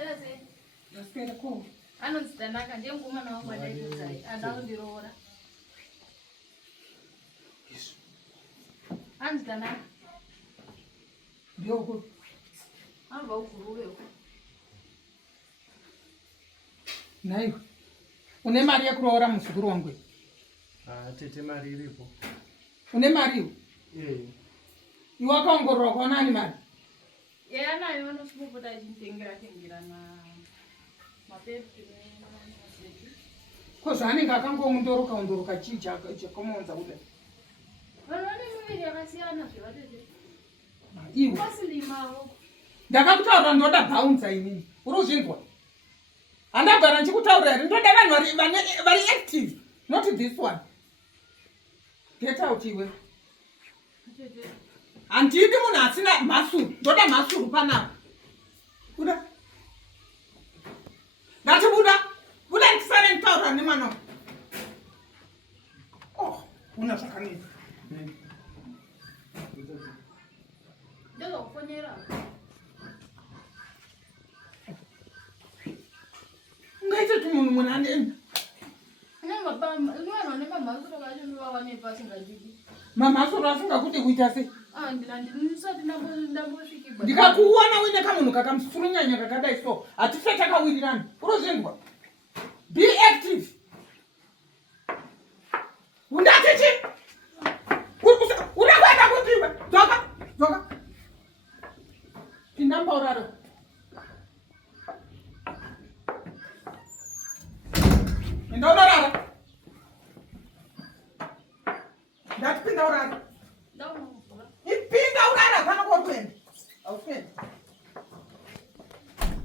Masera sei. Naswera ko. Anonzitanaka ndenguma nawo kwadaikudzai. Adakundiroora. Anzitanaka. Ndiyoko. Amba ukuruveko. Naiwe. Une mari yekuroora muzukuru wangu? Tete mari iripo. Une mari? Iwe wakaongororwa kuona ani mari? Anayo anosipopota achitengera na mapepi nemaseti. Ko zvaanenge akangongondoroka chii chakamonza kudai? Vanhu vane miviri yakasiyana zvevatete. Iwe Kwasilimavo. ndakakutaurira ndoda bhaunza inini. Uri kuzvinzwa? Handagara ndichikutaurira here. Ndoda vanhu vari active, not this one. Get out iwe. Handidi munhu asina mhasuru. Ndoda mhasuru panapa. Buda. Ngatibuda. Buda ndisane nditaurira nemwana wangu. Oh, una zvakanaka. Ndozokufonera. Ungaita kuti munhu muna neni. Vanhu vane mamhasuro vacho ndovavanepa asingajidi. Mamhasuru asingakuti kuita sei? Ndisati ndambosvikirwa. Ndikakuona uine kamunhu kakamusurunyanya kakadai so. Hatife takawirirana. Uri kuzvinzwa? Be active. Undatichi. Uri kuenda kuti iwe? Dzoka. Pinda uraro. Enda unorara. Ndati pinda uraro. Ndauno.